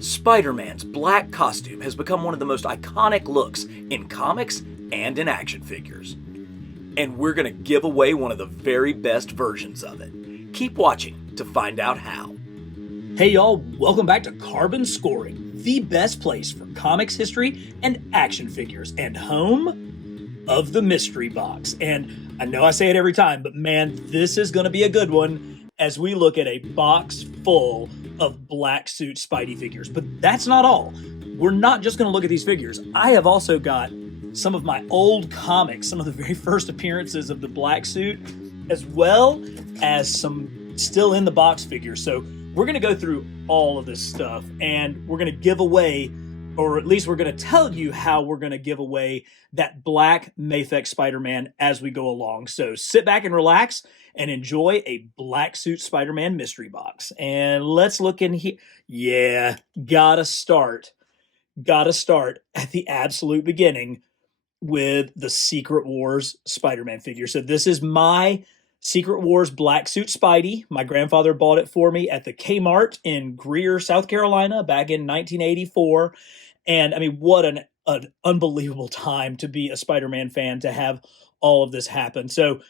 Spider-Man's black costume has become one of the most iconic looks in comics and in action figures. And we're going to give away one of the very best versions of it. Keep watching to find out how. Hey y'all, welcome back to Carbon Scoring, the best place for comics history and action figures, and home of the mystery box. And I know I say it every time, but man, this is going to be a good one as we look at a box full of black suit Spidey figures. But that's not all. We're not just going to look at these figures. I have also got some of my old comics, some of the very first appearances of the black suit, as well as some still in the box figures. So we're going to go through all of this stuff, and we're going to give away, or at least we're going to tell you how we're going to give away that black Mafex Spider-Man as we go along. So sit back and relax and enjoy a black suit Spider-Man mystery box. And let's look in here. Yeah, gotta start at the absolute beginning with the Secret Wars Spider-Man figure. So this is my Secret Wars black suit Spidey. My grandfather bought it for me at the Kmart in Greer, South Carolina back in 1984. And I mean, what an unbelievable time to be a Spider-Man fan, to have all of this happen. So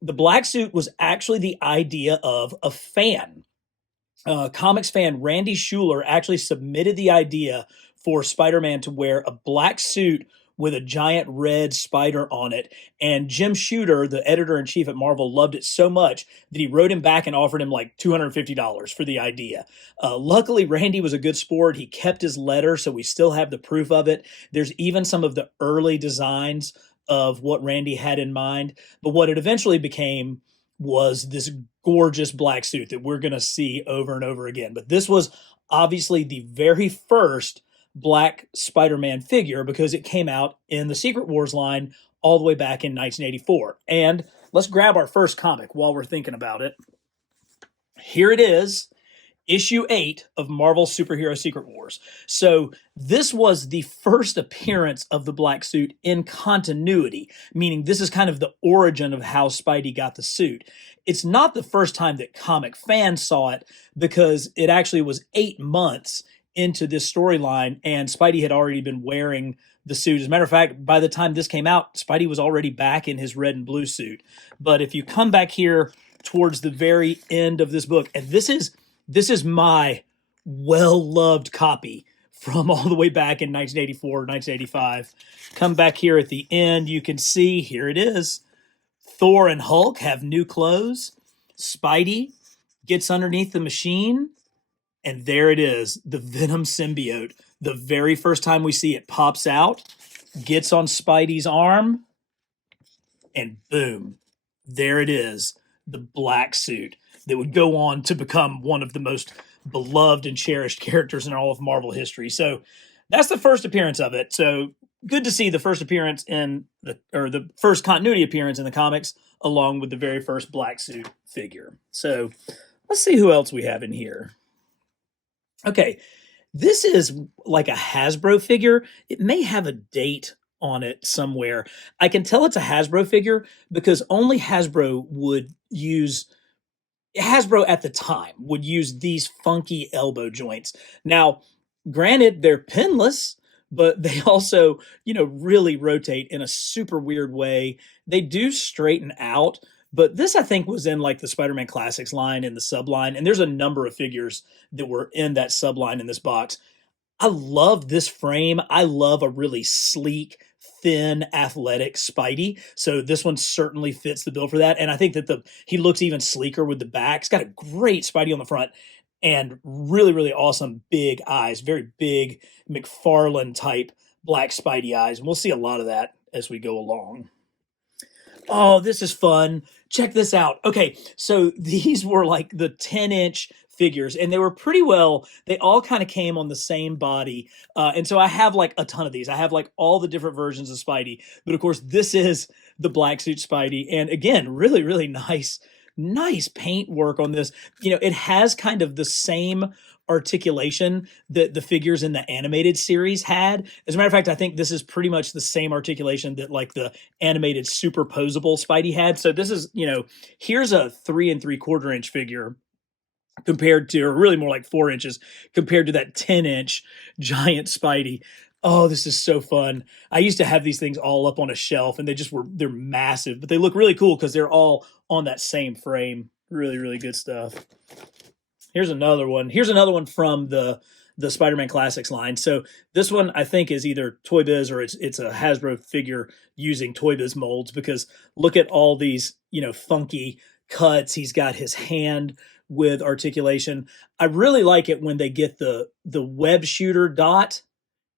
the black suit was actually the idea of a fan. Comics fan Randy Schuler actually submitted the idea for Spider-Man to wear a black suit with a giant red spider on it. And Jim Shooter, the editor-in-chief at Marvel, loved it so much that he wrote him back and offered him like $250 for the idea. Luckily, Randy was a good sport. He kept his letter, so we still have the proof of it. There's even some of the early designs of what Randy had in mind. But what it eventually became was this gorgeous black suit that we're going to see over and over again. But this was obviously the very first black Spider-Man figure because it came out in the Secret Wars line all the way back in 1984. And let's grab our first comic while we're thinking about it. Here it is, issue 8 of Marvel Superhero Secret Wars. So this was the first appearance of the black suit in continuity, meaning this is kind of the origin of how Spidey got the suit. It's not the first time that comic fans saw it, because it actually was 8 months into this storyline, and Spidey had already been wearing the suit. As a matter of fact, by the time this came out, Spidey was already back in his red and blue suit. But if you come back here towards the very end of this book, and this is my well-loved copy from all the way back in 1984, 1985. Come back here at the end, you can see, here it is. Thor and Hulk have new clothes. Spidey gets underneath the machine, and there it is, the Venom symbiote. The very first time we see it pops out, gets on Spidey's arm, and boom, there it is, the black suit that would go on to become one of the most beloved and cherished characters in all of Marvel history. So that's the first appearance of it. So good to see the first appearance the first continuity appearance in the comics, along with the very first black suit figure. So let's see who else we have in here. Okay, this is like a Hasbro figure. It may have a date on it somewhere. I can tell it's a Hasbro figure because only Hasbro at the time would use these funky elbow joints. Now, granted, they're pinless, but they also, really rotate in a super weird way. They do straighten out, but this, I think, was in like the Spider-Man Classics line and the subline, and there's a number of figures that were in that subline in this box. I love this frame. I love a really sleek, thin, athletic Spidey. So this one certainly fits the bill for that. And I think that he looks even sleeker with the back. It's got a great Spidey on the front and really, really awesome big eyes. Very big McFarlane type black Spidey eyes. And we'll see a lot of that as we go along. Oh, this is fun. Check this out. Okay, so these were like the 10-inch figures, and they were pretty well, they all kind of came on the same body. And so I have like a ton of these. I have like all the different versions of Spidey. But of course, this is the black suit Spidey. And again, really, really nice paint work on this. It has kind of the same articulation that the figures in the animated series had. As a matter of fact, I think this is pretty much the same articulation that like the animated superposable Spidey had. So this is, here's a 3 3/4 inch figure compared to, or really more like 4 inches compared to that 10-inch giant Spidey. Oh, this is so fun. I used to have these things all up on a shelf and they're massive, but they look really cool because they're all on that same frame. Really, really good stuff. Here's another one. Here's another one from the Spider-Man Classics line. So this one I think is either Toy Biz or it's a Hasbro figure using Toy Biz molds, because look at all these, funky cuts. He's got his hand with articulation. I really like it when they get the web shooter dot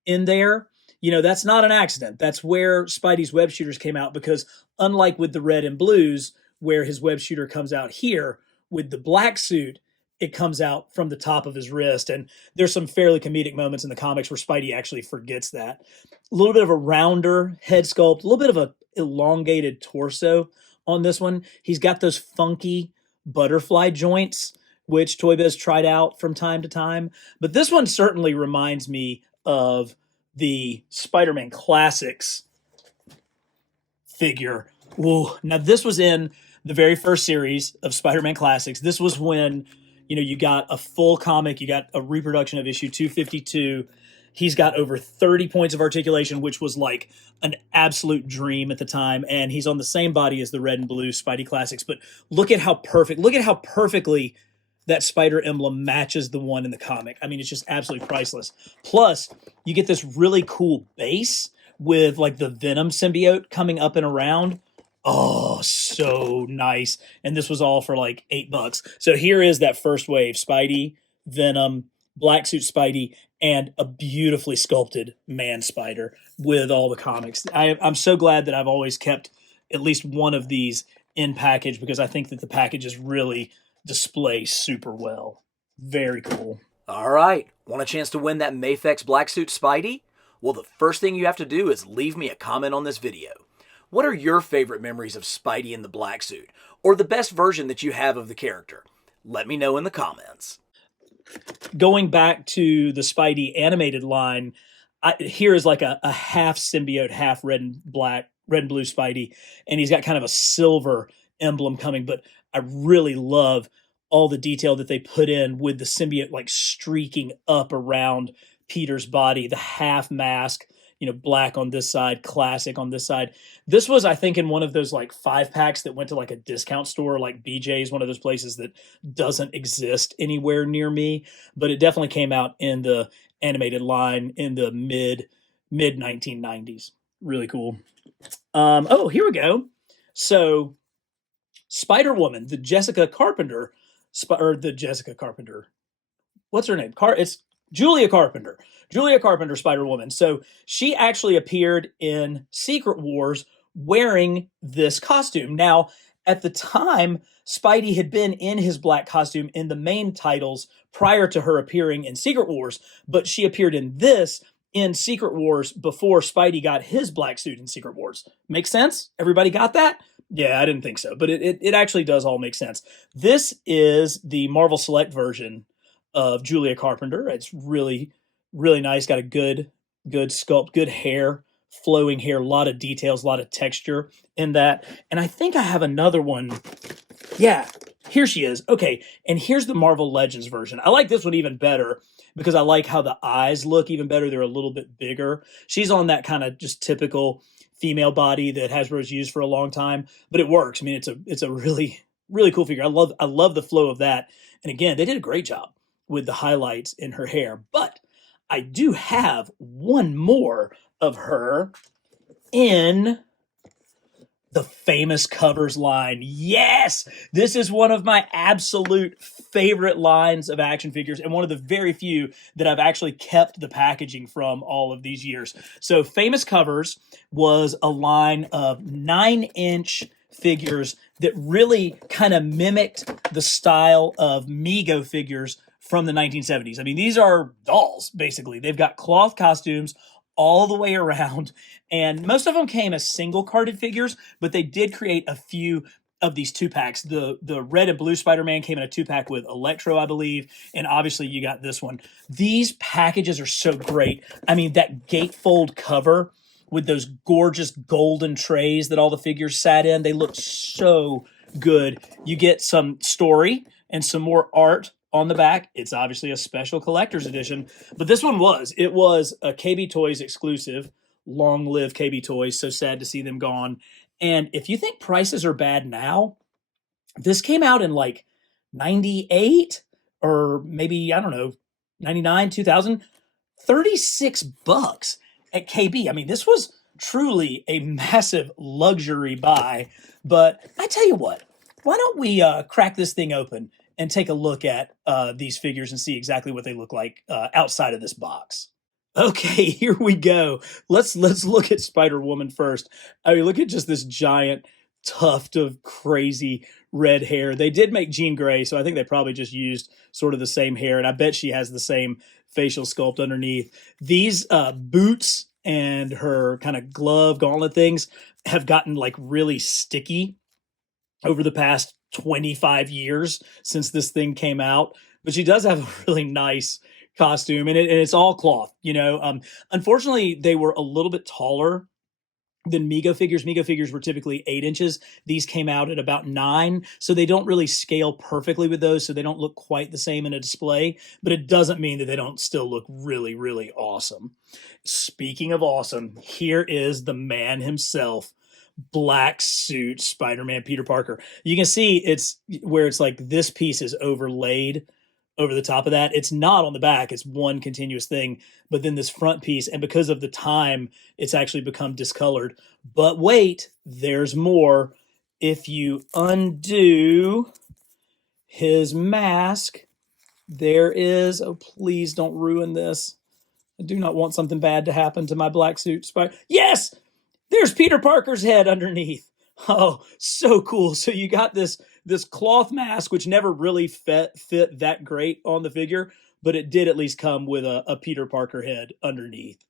in there. That's not an accident. That's where Spidey's web shooters came out, because unlike with the red and blues, where his web shooter comes out here, with the black suit, it comes out from the top of his wrist. And there's some fairly comedic moments in the comics where Spidey actually forgets that. A little bit of a rounder head sculpt, a little bit of a elongated torso on this one. He's got those funky butterfly joints, which Toy Biz tried out from time to time. But this one certainly reminds me of the Spider-Man Classics figure. Whoa. Now, this was in the very first series of Spider-Man Classics. This was when, you got a full comic, you got a reproduction of issue 252. He's got over 30 points of articulation, which was like an absolute dream at the time. And he's on the same body as the red and blue Spidey Classics. But look at how perfectly that spider emblem matches the one in the comic. I mean, it's just absolutely priceless. Plus, you get this really cool base with like the Venom symbiote coming up and around. Oh, so nice. And this was all for like $8. So here is that first wave: Spidey, Venom, Black Suit Spidey, and a beautifully sculpted Man Spider with all the comics. I'm so glad that I've always kept at least one of these in package, because I think that the packages really display super well. Very cool. All right. Want a chance to win that Mafex Black Suit Spidey? Well, the first thing you have to do is leave me a comment on this video. What are your favorite memories of Spidey in the black suit, or the best version that you have of the character? Let me know in the comments. Going back to the Spidey animated line, here is like a half symbiote, half red and blue Spidey, and he's got kind of a silver emblem coming, but I really love all the detail that they put in with the symbiote like streaking up around Peter's body, the half mask, black on this side, classic on this side. This was, I think, in one of those like 5-packs that went to like a discount store, like BJ's, one of those places that doesn't exist anywhere near me, but it definitely came out in the animated line in the mid 1990s. Really cool. Oh, here we go. So Spider-Woman, the Jessica Carpenter, what's her name? It's Julia Carpenter. Julia Carpenter, Spider-Woman. So she actually appeared in Secret Wars wearing this costume. Now, at the time, Spidey had been in his black costume in the main titles prior to her appearing in Secret Wars, but she appeared in this in Secret Wars before Spidey got his black suit in Secret Wars. Make sense? Everybody got that? Yeah, I didn't think so, but it actually does all make sense. This is the Marvel Select version of Julia Carpenter. It's really, really nice. Got a good sculpt, good hair, flowing hair, a lot of details, a lot of texture in that. And I think I have another one. Yeah, here she is. Okay, and here's the Marvel Legends version. I like this one even better because I like how the eyes look even better. They're a little bit bigger. She's on that kind of just typical female body that Hasbro's used for a long time, but it works. I mean, it's a really, really cool figure. I love the flow of that. And again, they did a great job with the highlights in her hair. But I do have one more of her in the Famous Covers line. Yes! This is one of my absolute favorite lines of action figures, and one of the very few that I've actually kept the packaging from all of these years. So Famous Covers was a line of 9-inch figures that really kind of mimicked the style of Mego figures from the 1970s. I mean, these are dolls, basically. They've got cloth costumes all the way around, and most of them came as single carded figures, but they did create a few of these 2-packs. The red and blue Spider-Man came in a 2-pack with Electro, I believe, and obviously you got this one. These packages are so great. I mean, that gatefold cover with those gorgeous golden trays that all the figures sat in, they look so good. You get some story and some more art on the back. It's obviously a special collector's edition, but this one was a KB Toys exclusive. Long live KB Toys. So sad to see them gone. And if you think prices are bad now, this came out in like 98 or maybe, I don't know, 99, 2000, $36 at KB. I mean, this was truly a massive luxury buy. But I tell you what, why don't we crack this thing open and take a look at these figures and see exactly what they look like outside of this box. Okay, here we go. Let's look at Spider-Woman first. I mean, look at just this giant tuft of crazy red hair. They did make Jean Grey, so I think they probably just used sort of the same hair, and I bet she has the same facial sculpt underneath. These boots and her kind of glove gauntlet things have gotten like really sticky over the past 25 years since this thing came out, but she does have a really nice costume, and it's all cloth, you know. Unfortunately, they were a little bit taller than Mego figures. Mego figures were typically 8 inches. These came out at about 9, so they don't really scale perfectly with those, so they don't look quite the same in a display, but it doesn't mean that they don't still look really, really awesome. Speaking of awesome, here is the man himself, black suit Spider-Man Peter Parker. You can see it's where it's like this piece is overlaid over the top of that. It's not on the back, it's one continuous thing, but then this front piece, and because of the time, it's actually become discolored. But wait, there's more. If you undo his mask, there is, oh, please don't ruin this. I do not want something bad to happen to my black suit spider. Yes, there's Peter Parker's head underneath. Oh, so cool. So you got this cloth mask, which never really fit that great on the figure, but it did at least come with a Peter Parker head underneath.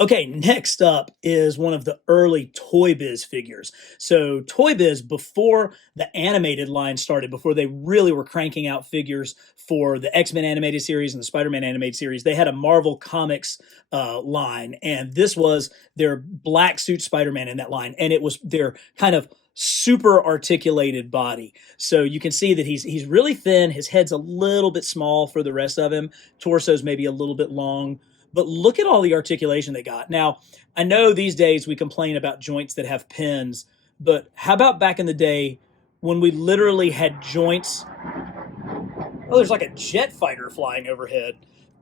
Okay, next up is one of the early Toy Biz figures. So Toy Biz, before the animated line started, before they really were cranking out figures for the X-Men animated series and the Spider-Man animated series, they had a Marvel Comics line, and this was their black suit Spider-Man in that line, and it was their kind of super articulated body. So you can see that he's really thin, his head's a little bit small for the rest of him, torso's maybe a little bit long, but look at all the articulation they got. Now, I know these days we complain about joints that have pins, but how about back in the day when we literally had joints? Oh, there's like a jet fighter flying overhead.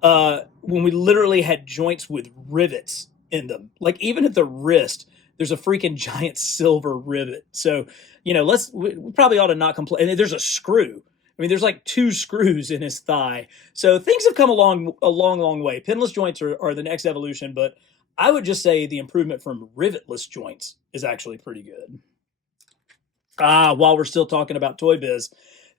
When we literally had joints with rivets in them. Like even at the wrist, there's a freaking giant silver rivet. So, you know, we probably ought to not complain. And there's a screw. I mean, there's like 2 screws in his thigh. So things have come a long way. Pinless joints are the next evolution, but I would just say the improvement from rivetless joints is actually pretty good. While we're still talking about Toy Biz,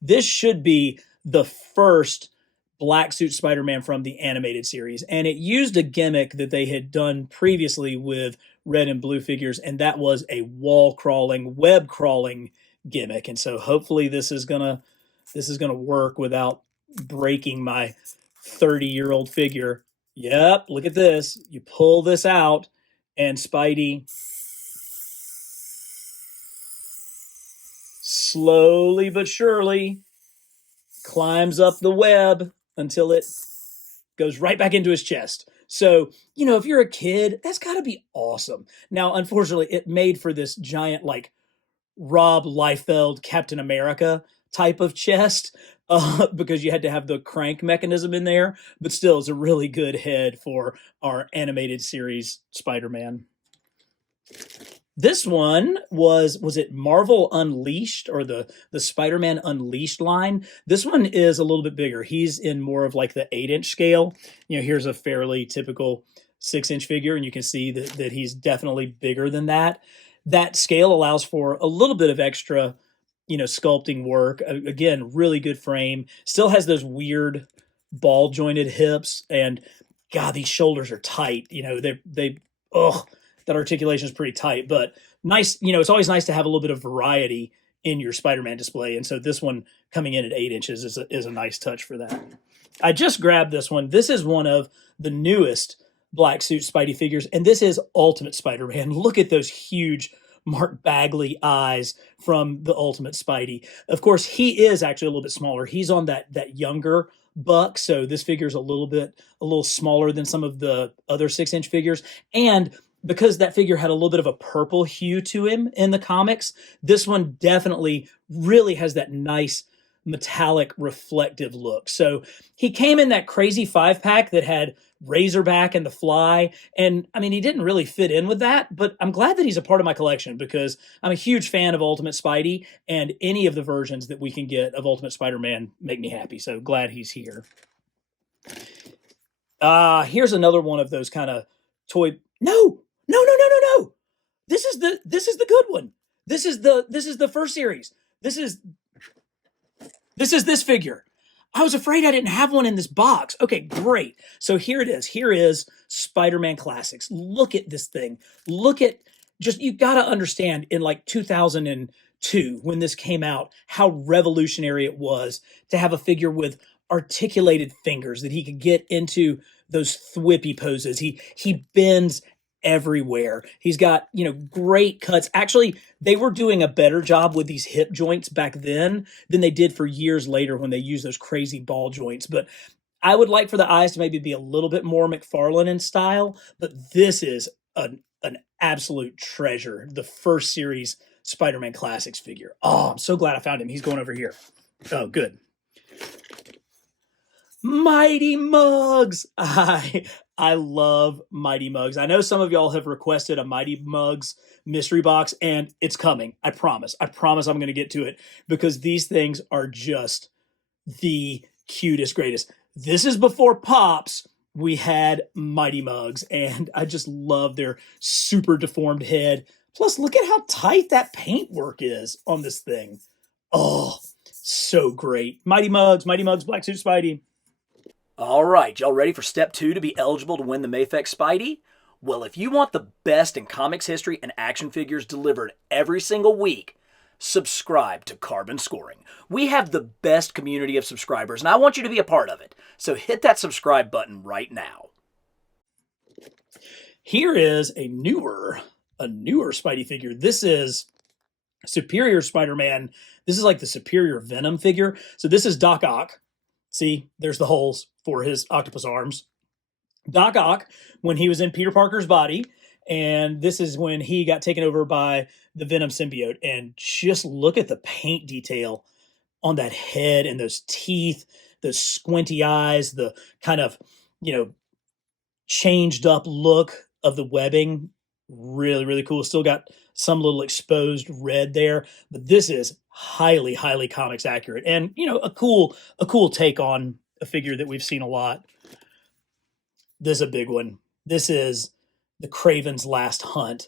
this should be the first black suit Spider-Man from the animated series. And it used a gimmick that they had done previously with red and blue figures, and that was a web crawling gimmick. And so hopefully this is gonna work without breaking my 30-year-old figure. Yep, look at this. You pull this out, and Spidey slowly but surely climbs up the web until it goes right back into his chest. So, you know, if you're a kid, that's got to be awesome. Now, unfortunately, it made for this giant, like, Rob Liefeld Captain America type of chest because you had to have the crank mechanism in there. But still, it's a really good head for our animated series Spider-Man. This one was it Marvel Unleashed or the Spider-Man Unleashed line? This one is a little bit bigger. He's in more of like the 8-inch scale. You know, here's a fairly typical 6-inch figure, and you can see that he's definitely bigger than that. That scale allows for a little bit of extra, you know, sculpting work. Again, really good frame. Still has those weird ball jointed hips, and God, these shoulders are tight. You know, that articulation is pretty tight, but nice. You know, it's always nice to have a little bit of variety in your Spider-Man display. And so this one coming in at 8 inches is a nice touch for that. I just grabbed this one. This is one of the newest black suit Spidey figures, and this is Ultimate Spider-Man. Look at those huge Mark Bagley eyes from the Ultimate Spidey. Of course, he is actually a little bit smaller. He's on that younger buck, so this figure is a little smaller than some of the other 6-inch figures. And because that figure had a little bit of a purple hue to him in the comics, this one definitely really has that nice metallic reflective look. So he came in that crazy 5-pack that had Razorback and the Fly, and I mean, he didn't really fit in with that, but I'm glad that he's a part of my collection because I'm a huge fan of Ultimate Spidey, and any of the versions that we can get of Ultimate Spider-Man make me happy. So glad he's here. Here's another one of those kind of toy. No. This is the good one. This is the first series. This is this figure. I was afraid I didn't have one in this box. Okay, great. So here it is. Here is Spider-Man Classics. Look at this thing. Look at you got to understand in like 2002 when this came out, how revolutionary it was to have a figure with articulated fingers that he could get into those thwippy poses. He bends everywhere. He's got, great cuts. Actually, they were doing a better job with these hip joints back then than they did for years later when they used those crazy ball joints. But I would like for the eyes to maybe be a little bit more McFarlane in style, but this is an absolute treasure. The first series Spider-Man Classics figure. Oh, I'm so glad I found him. He's going over here. Oh, good. Mighty Mugs. I love Mighty Mugs. I know some of y'all have requested a Mighty Mugs mystery box, and it's coming. I promise. I'm going to get to it because these things are just the cutest, greatest. This is before Pops. We had Mighty Mugs, and I just love their super deformed head. Plus, look at how tight that paintwork is on this thing. Oh, so great. Mighty Mugs, Black Suit Spidey. All right, y'all ready for step 2 to be eligible to win the Mafex Spidey? Well, if you want the best in comics history and action figures delivered every single week, subscribe to Carbon Scoring. We have the best community of subscribers, and I want you to be a part of it. So hit that subscribe button right now. Here is a newer Spidey figure. This is Superior Spider-Man. This is like the Superior Venom figure. So this is Doc Ock. See, there's the holes for his octopus arms. Doc Ock, when he was in Peter Parker's body, and this is when he got taken over by the Venom symbiote. And just look at the paint detail on that head and those teeth, those squinty eyes, the kind of, changed up look of the webbing. Really, really cool. Still got some little exposed red there, but this is highly, highly comics accurate, and a cool take on a figure that we've seen a lot. This is a big one. This is the Kraven's Last Hunt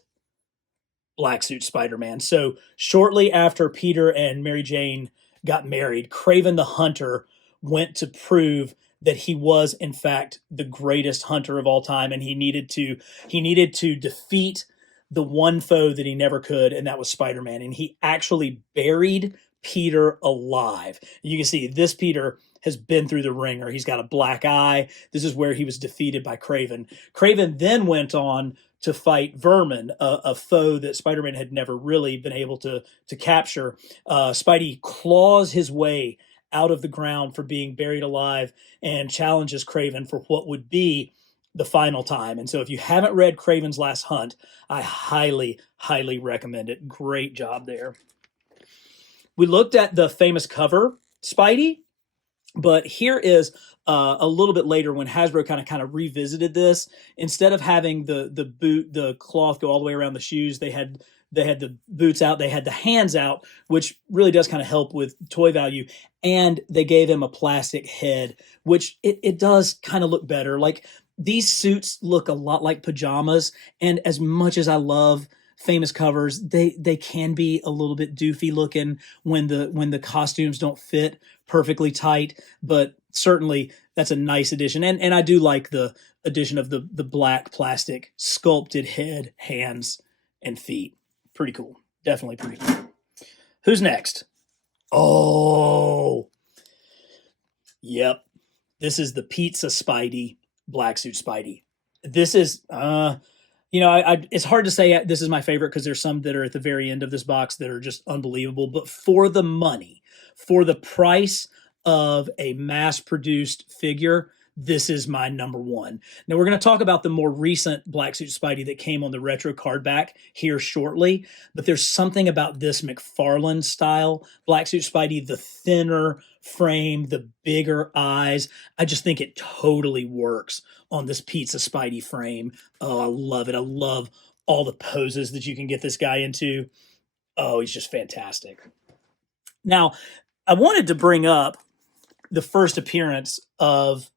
Black Suit Spider-Man. So shortly after Peter and Mary Jane got married, Kraven the Hunter went to prove that he was in fact the greatest hunter of all time, and he needed to defeat the one foe that he never could, and that was Spider-Man. And he actually buried Peter alive. You can see this Peter has been through the ringer. He's got a black eye. This is where he was defeated by Kraven. Kraven then went on to fight Vermin, a foe that Spider-Man had never really been able to capture. Spidey claws his way out of the ground for being buried alive and challenges Kraven for what would be the final time. And so if you haven't read Kraven's Last Hunt, I highly, highly recommend it. Great job there. We looked at the famous cover Spidey, but here is a little bit later when Hasbro kind of revisited this. Instead of having the cloth go all the way around the shoes, they had the boots out, they had the hands out, which really does kind of help with toy value. And they gave him a plastic head, which it does kind of look better. Like, these suits look a lot like pajamas, and as much as I love famous covers, they can be a little bit doofy looking when the costumes don't fit perfectly tight, but certainly that's a nice addition. And I do like the addition of the black plastic sculpted head, hands, and feet. Pretty cool. Definitely pretty cool. Who's next? Oh, yep. This is the Pizza Spidey, Black Suit Spidey. This is, it's hard to say this is my favorite because there's some that are at the very end of this box that are just unbelievable. But for the money, for the price of a mass-produced figure, this is my number one. Now, we're going to talk about the more recent Black Suit Spidey that came on the retro card back here shortly, but there's something about this McFarlane style Black Suit Spidey, the thinner frame, the bigger eyes. I just think it totally works on this Pizza Spidey frame. Oh, I love it. I love all the poses that you can get this guy into. Oh, he's just fantastic. Now, I wanted to bring up the first appearance of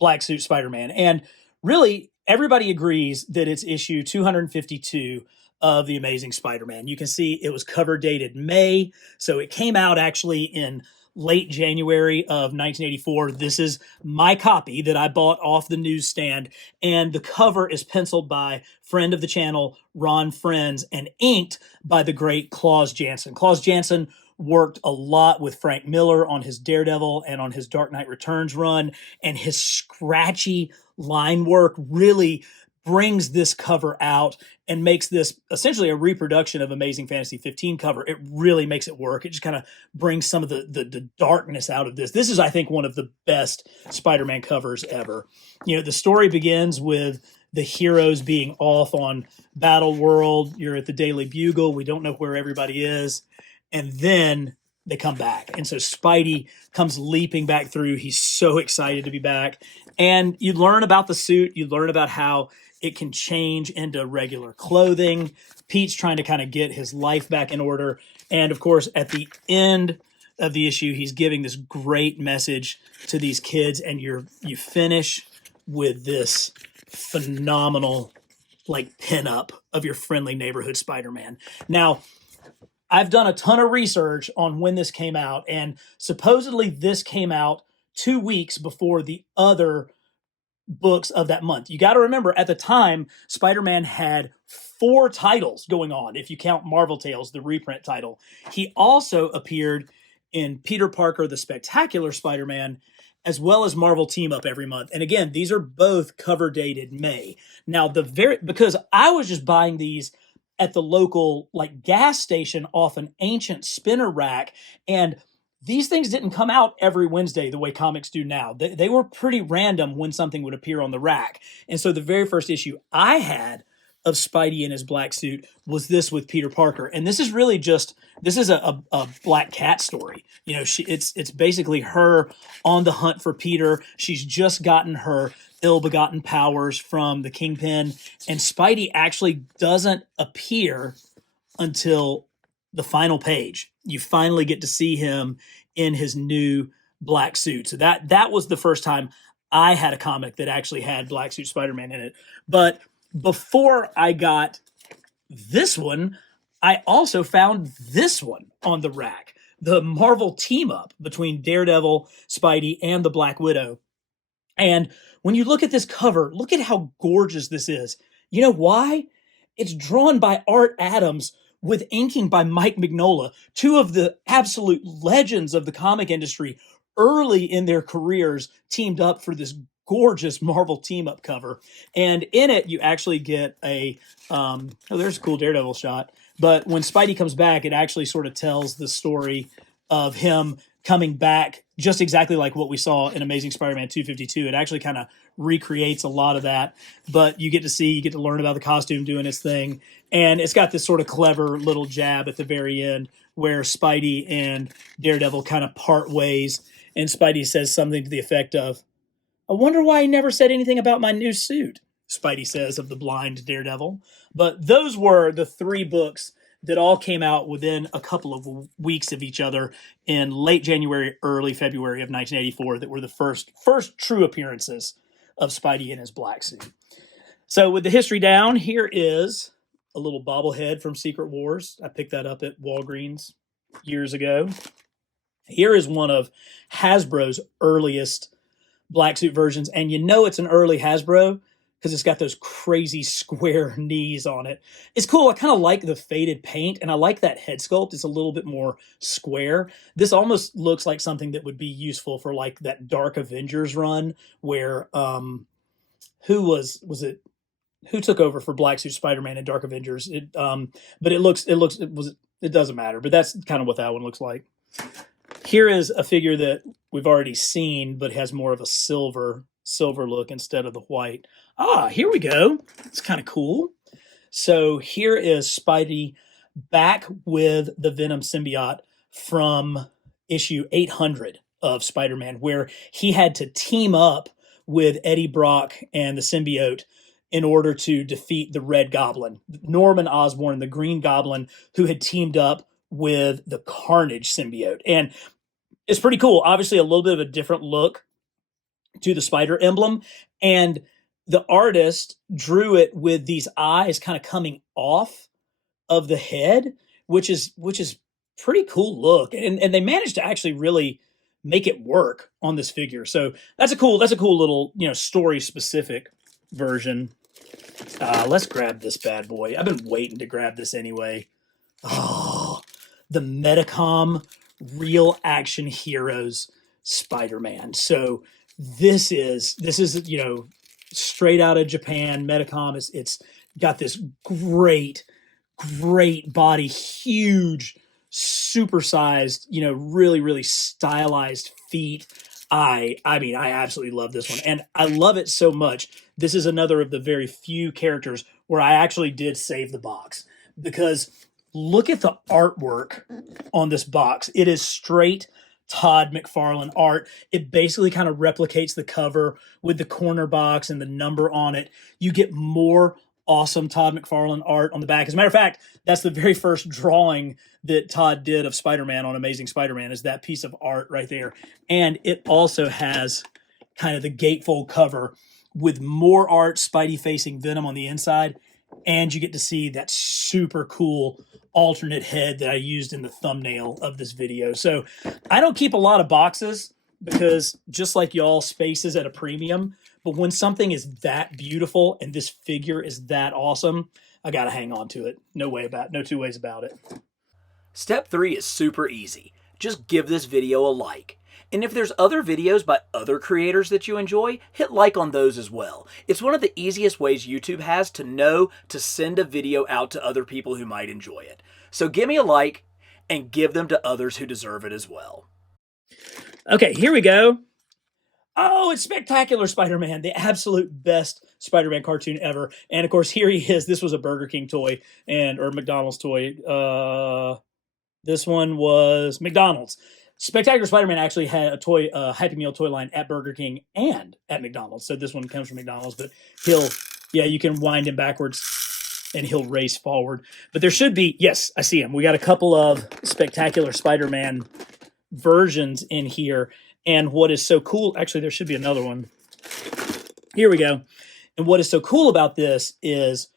Black Suit Spider-Man. And really, everybody agrees that it's issue 252 of The Amazing Spider-Man. You can see it was cover dated May, so it came out actually in late January of 1984. This is my copy that I bought off the newsstand, and the cover is penciled by friend of the channel, Ron Friends, and inked by the great Klaus Janson. Klaus Janson worked a lot with Frank Miller on his Daredevil and on his Dark Knight Returns run, and his scratchy line work really brings this cover out and makes this essentially a reproduction of Amazing Fantasy 15 cover. It really makes it work. It just kind of brings some of the darkness out of this. This is, I think, one of the best Spider-Man covers ever. The story begins with the heroes being off on Battle World. You're at the Daily Bugle. We don't know where everybody is. And then they come back. And so Spidey comes leaping back through. He's so excited to be back. And you learn about the suit. You learn about how it can change into regular clothing. Pete's trying to kind of get his life back in order. And of course, at the end of the issue, he's giving this great message to these kids. And you finish with this phenomenal pinup of your friendly neighborhood Spider-Man. Now, I've done a ton of research on when this came out, and supposedly this came out 2 weeks before the other books of that month. You got to remember, at the time, Spider-Man had 4 titles going on, if you count Marvel Tales, the reprint title. He also appeared in Peter Parker, the Spectacular Spider-Man, as well as Marvel Team Up every month. And again, these are both cover dated May. Now, because I was just buying these at the local gas station off an ancient spinner rack, and these things didn't come out every Wednesday the way comics do now. They were pretty random when something would appear on the rack. And so the very first issue I had of Spidey in his black suit was this with Peter Parker. And this is really this is a Black Cat story. It's basically her on the hunt for Peter. She's just gotten her ill-begotten powers from the Kingpin, and Spidey actually doesn't appear until the final page. You finally get to see him in his new black suit. So that was the first time I had a comic that actually had Black Suit Spider-Man in it. But before I got this one, I also found this one on the rack, the Marvel team up between Daredevil, Spidey, and the Black Widow. And when you look at this cover, look at how gorgeous this is. You know why? It's drawn by Art Adams with inking by Mike Mignola, 2 of the absolute legends of the comic industry early in their careers teamed up for this gorgeous Marvel team-up cover. And in it, you actually get there's a cool Daredevil shot. But when Spidey comes back, it actually sort of tells the story of him coming back just exactly like what we saw in Amazing Spider-Man 252. It actually kind of recreates a lot of that, but you get to learn about the costume doing its thing. And it's got this sort of clever little jab at the very end where Spidey and Daredevil kind of part ways. And Spidey says something to the effect of, "I wonder why he never said anything about my new suit," Spidey says of the blind Daredevil. But those were the 3 books that all came out within a couple of weeks of each other in late January, early February of 1984 that were the first true appearances of Spidey in his black suit. So with the history down, here is a little bobblehead from Secret Wars. I picked that up at Walgreens years ago. Here is one of Hasbro's earliest black suit versions, and it's an early Hasbro because it's got those crazy square knees on it. It's cool. I kind of like the faded paint, and I like that head sculpt. It's a little bit more square. This almost looks like something that would be useful for that Dark Avengers run where who was it? who took over for Black Suit Spider-Man in Dark Avengers. But it doesn't matter. But that's kind of what that one looks like. Here is a figure that we've already seen, but has more of a silver look instead of the white. Here we go. It's kind of cool. So here is Spidey back with the Venom symbiote from issue 800 of Spider-Man, where he had to team up with Eddie Brock and the symbiote in order to defeat the Red Goblin, Norman Osborn, the Green Goblin, who had teamed up with the Carnage symbiote. And it's pretty cool. Obviously, a little bit of a different look to the spider emblem. And the artist drew it with these eyes kind of coming off of the head, which is pretty cool look. And they managed to actually really make it work on this figure. So that's a cool little, story specific version. Let's grab this bad boy. I've been waiting to grab this anyway. Oh, the Medicom Real Action Heroes Spider-Man. So this is straight out of Japan. Medicom it's got this great body, huge, supersized, really, really stylized feet. I absolutely love this one. And I love it so much. This is another of the very few characters where I actually did save the box, because look at the artwork on this box. It is straight Todd McFarlane art. It basically kind of replicates the cover with the corner box and the number on it. You get more awesome Todd McFarlane art on the back. As a matter of fact, that's the very first drawing that Todd did of Spider-Man on Amazing Spider-Man, is that piece of art right there. And it also has kind of the gatefold cover with more art, Spidey facing Venom on the inside. And you get to see that super cool alternate head that I used in the thumbnail of this video. So I don't keep a lot of boxes because, just like y'all, space is at a premium. But when something is that beautiful and this figure is that awesome, I got to hang on to it. No two ways about it. Step 3 is super easy. Just give this video a like. And if there's other videos by other creators that you enjoy, hit like on those as well. It's one of the easiest ways YouTube has to know to send a video out to other people who might enjoy it. So give me a like and give them to others who deserve it as well. Okay, here we go. Oh, it's Spectacular Spider-Man, the absolute best Spider-Man cartoon ever. And of course, here he is. This was a Burger King toy or McDonald's toy. This one was McDonald's. Spectacular Spider-Man actually had a toy, Happy Meal toy line at Burger King and at McDonald's. So this one comes from McDonald's, but you can wind him backwards and he'll race forward. But there should be, yes, I see him. We got a couple of Spectacular Spider-Man versions in here. And what is so cool, actually, there should be another one. Here we go. And what is so cool about this is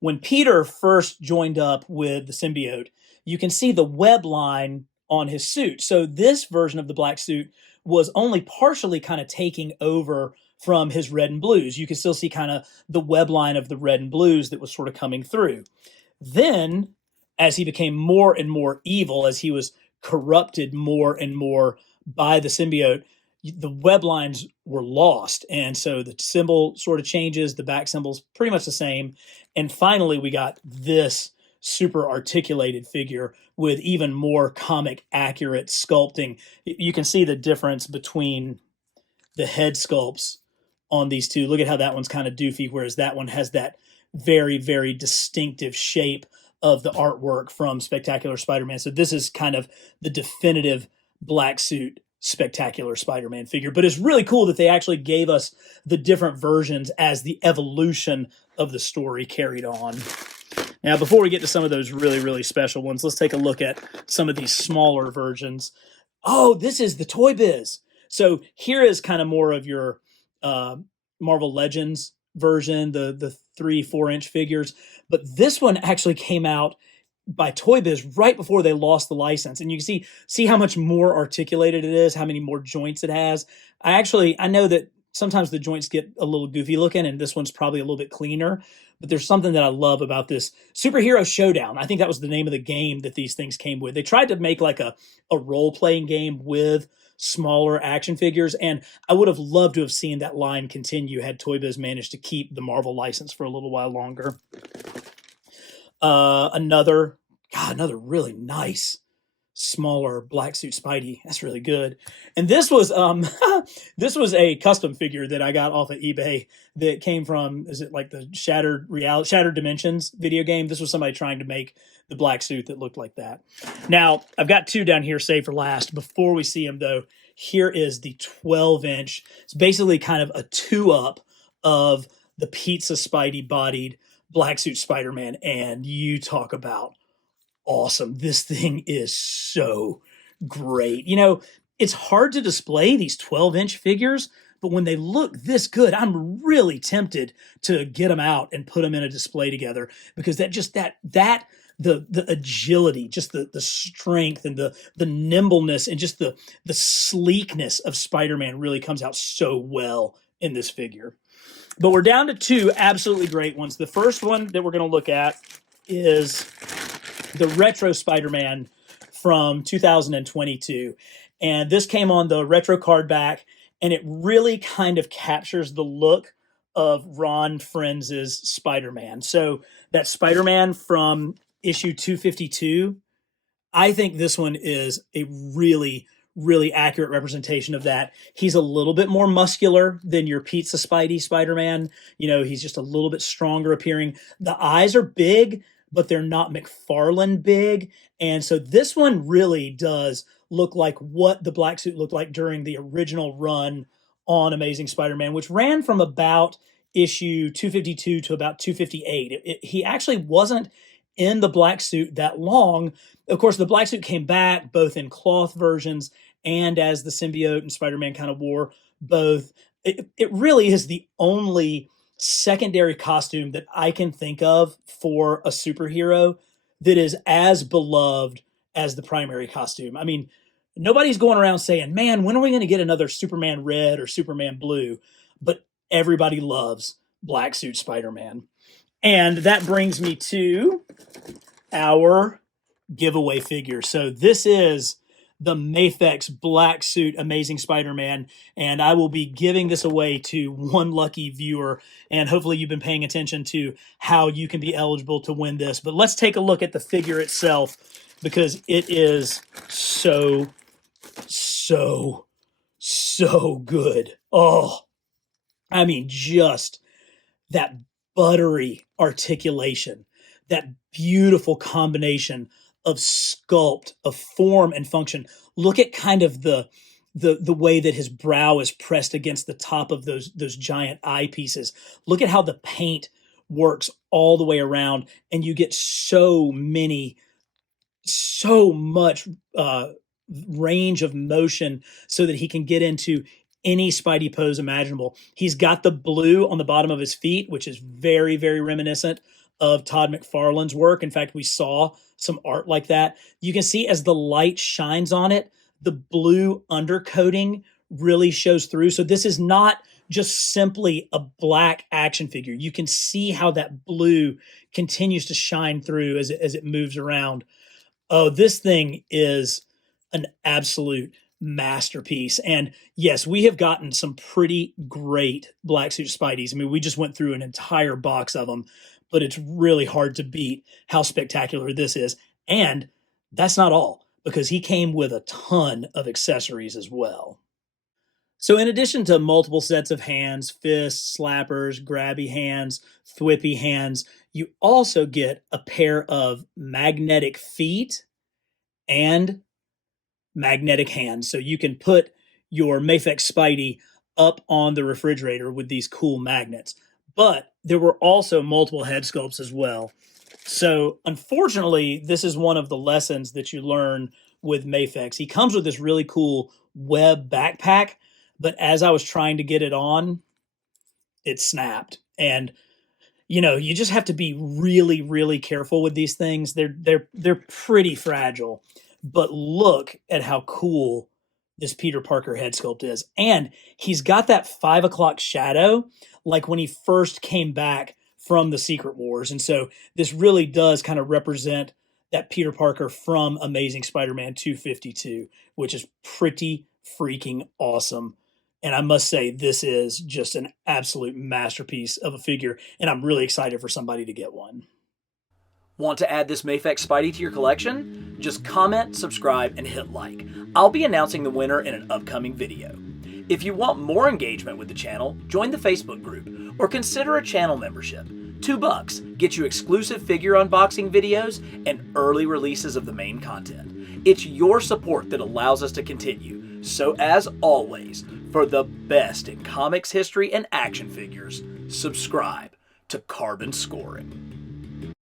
when Peter first joined up with the symbiote, you can see the web line on his suit. So this version of the black suit was only partially kind of taking over from his red and blues. You can still see kind of the web line of the red and blues that was sort of coming through. Then, as he became more and more evil, as he was corrupted more and more by the symbiote, the web lines were lost. And so the symbol sort of changes. The back symbol's pretty much the same. And finally, we got this super articulated figure with even more comic accurate sculpting. You can see the difference between the head sculpts on these two. Look at how that one's kind of doofy, whereas that one has that very, very distinctive shape of the artwork from Spectacular Spider-Man. So this is kind of the definitive black suit Spectacular Spider-Man figure. But it's really cool that they actually gave us the different versions as the evolution of the story carried on. Now, before we get to some of those really, really special ones, let's take a look at some of these smaller versions. Oh, this is the Toy Biz. So here is kind of more of your Marvel Legends version, the 3-4-inch figures. But this one actually came out by Toy Biz right before they lost the license. And you can see how much more articulated it is, how many more joints it has. I know that sometimes the joints get a little goofy looking, and this one's probably a little bit cleaner. But there's something that I love about this Superhero Showdown. I think that was the name of the game that these things came with. They tried to make like a role-playing game with smaller action figures, and I would have loved to have seen that line continue had Toy Biz managed to keep the Marvel license for a little while longer. Another really nice smaller black suit Spidey. That's really good. And this was this was a custom figure that I got off of eBay that came from, is it like the Shattered Dimensions video game? This was somebody trying to make the black suit that looked like that. Now, I've got two down here saved for last. Before we see them though, here is the 12-inch. It's basically kind of a 2-up of the pizza Spidey bodied black suit Spider-Man, and you talk about awesome. This thing is so great. You know, it's hard to display these 12-inch figures, but when they look this good, I'm really tempted to get them out and put them in a display together, because the agility, just the strength and the nimbleness and just the sleekness of Spider-Man really comes out so well in this figure. But we're down to two absolutely great ones. The first one that we're going to look at is the retro Spider-Man from 2022. And this came on the retro card back, and it really kind of captures the look of Ron Frenz's Spider-Man. So that Spider-Man from issue 252, I think this one is a really, really accurate representation of that. He's a little bit more muscular than your pizza Spidey Spider-Man. You know, he's just a little bit stronger appearing. The eyes are big, but they're not McFarlane big. And so this one really does look like what the black suit looked like during the original run on Amazing Spider-Man, which ran from about issue 252 to about 258. He actually wasn't in the black suit that long. Of course, the black suit came back both in cloth versions and as the symbiote and Spider-Man kind of wore both. It really is the only secondary costume that I can think of for a superhero that is as beloved as the primary costume. I mean, nobody's going around saying, man, when are we going to get another Superman red or Superman blue? But everybody loves black suit Spider-Man. And that brings me to our giveaway figure. So this is the Mafex Black Suit Amazing Spider-Man, and I will be giving this away to one lucky viewer, and hopefully you've been paying attention to how you can be eligible to win this. But let's take a look at the figure itself, because it is so good. Oh, I mean, just that buttery articulation, that beautiful combination of sculpt, of form and function. Look at kind of the way that his brow is pressed against the top of those giant eyepieces. Look at how the paint works all the way around, and you get so much range of motion so that he can get into any Spidey pose imaginable. He's got the blue on the bottom of his feet, which is very, very reminiscent of Todd McFarlane's work. In fact, we saw some art like that. You can see as the light shines on it, the blue undercoating really shows through. So this is not just simply a black action figure. You can see how that blue continues to shine through as it moves around. Oh, this thing is an absolute masterpiece. And yes, we have gotten some pretty great black suit Spideys. I mean, we just went through an entire box of them, but it's really hard to beat how spectacular this is. And that's not all, because he came with a ton of accessories as well. So in addition to multiple sets of hands, fists, slappers, grabby hands, thwippy hands, you also get a pair of magnetic feet and magnetic hands. So you can put your Mafex Spidey up on the refrigerator with these cool magnets. But there were also multiple head sculpts as well. So unfortunately, this is one of the lessons that you learn with Mafex. He comes with this really cool web backpack, but as I was trying to get it on, it snapped. And you know, you just have to be really, really careful with these things. They're pretty fragile. But look at how cool this Peter Parker head sculpt is. And he's got that 5 o'clock shadow, like when he first came back from the Secret Wars. And so this really does kind of represent that Peter Parker from Amazing Spider-Man 252, which is pretty freaking awesome. And I must say, this is just an absolute masterpiece of a figure, and I'm really excited for somebody to get one. Want to add this Mafex Spidey to your collection? Just comment, subscribe, and hit like. I'll be announcing the winner in an upcoming video. If you want more engagement with the channel, join the Facebook group, or consider a channel membership. $2 gets you exclusive figure unboxing videos and early releases of the main content. It's your support that allows us to continue. So as always, for the best in comics history and action figures, subscribe to Carbon Scoring.